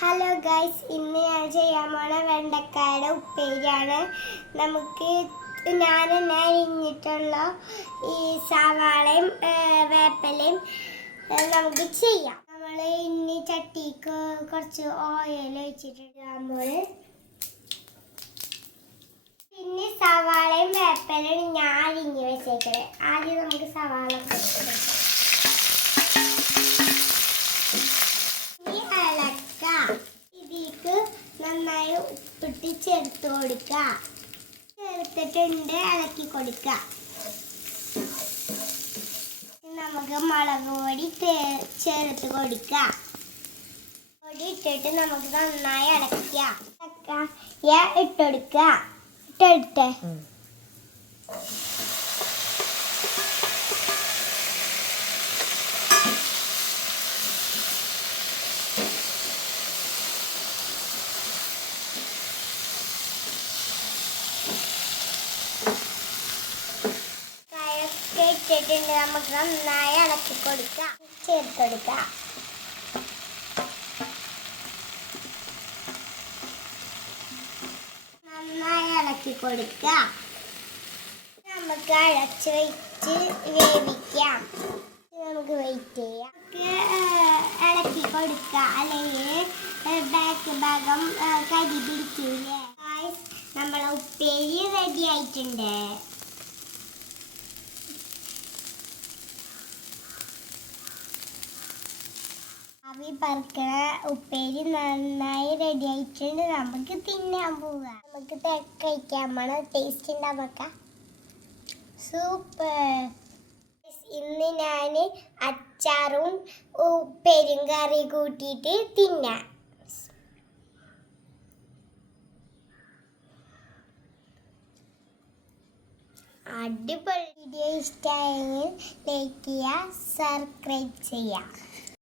Hello guys, ഇന്ന് ഞാൻ ചെയ്യാൻ പോണ വെണ്ടക്കായുടെ ഉപ്പേരിയാണ്. നമുക്ക് ഞാൻ അരിഞ്ഞിട്ടുള്ള ഈ സവാളയും വേപ്പിലയും നമുക്ക് ചെയ്യാം. നമ്മൾ ഇനി ചട്ടിക്ക് കുറച്ച് ഓയിൽ ഒഴിച്ചിട്ടുണ്ടാകുമ്പോൾ പിന്നെ സവാളയും വേപ്പിലയും ഞാൻ അരിഞ്ഞ് വെച്ചേക്കണേ. ആദ്യം നമുക്ക് സവാള ഇതിലേക്ക് നന്നായി ഉപ്പിട്ട് ചേർത്ത് കൊടുക്കുക. ചേർത്തിട്ടുണ്ട്, ഇളക്കി കൊടുക്കുക. നമുക്ക് മുളക് പൊടി ചേർത്ത് കൊടുക്കുക. പൊടി ഇട്ടിട്ട് നമുക്ക് നന്നായി ഇളക്കുക. ഇട്ടെടുക്കുക. ഇട്ടെടുത്തേ ഇട്ടിട്ടുണ്ട്. നമുക്ക് നന്നായി ഇളക്കി കൊടുക്കാം. ചേർത്ത് കൊടുക്കാം. നന്നായി ഇളക്കി കൊടുക്കാം. നമുക്ക് അടച്ച് വെച്ച് വേവിക്കാം. നമുക്ക് വെയിറ്റ് ചെയ്യാം. ഇളക്കി കൊടുക്കാം, അല്ലെങ്കിൽ ബാക്ക് ഭാഗം കരി പിടിക്കൂലേ. നമ്മളെ ഉപ്പേരി റെഡി ആയിട്ടുണ്ട്. ആവി പറക്കണ ഉപ്പേരി നന്നായി റെഡി ആയിട്ടുണ്ട്. നമുക്ക് തിന്നാൻ പോവാം. നമുക്ക് കഴിക്കാൻ പോണം. ടേസ്റ്റ് ഉണ്ടാക്കാം. സൂപ്പർ. ഇന്ന് ഞാൻ അച്ചാറും ഉപ്പേരിയും കറി കൂട്ടിയിട്ട് തിന്നാം. അടിപൊളി. വീഡിയോ ഇഷ്ടമായെങ്കിൽ ലൈക്ക് ചെയ്യുക, സബ്സ്ക്രൈബ് ചെയ്യുക.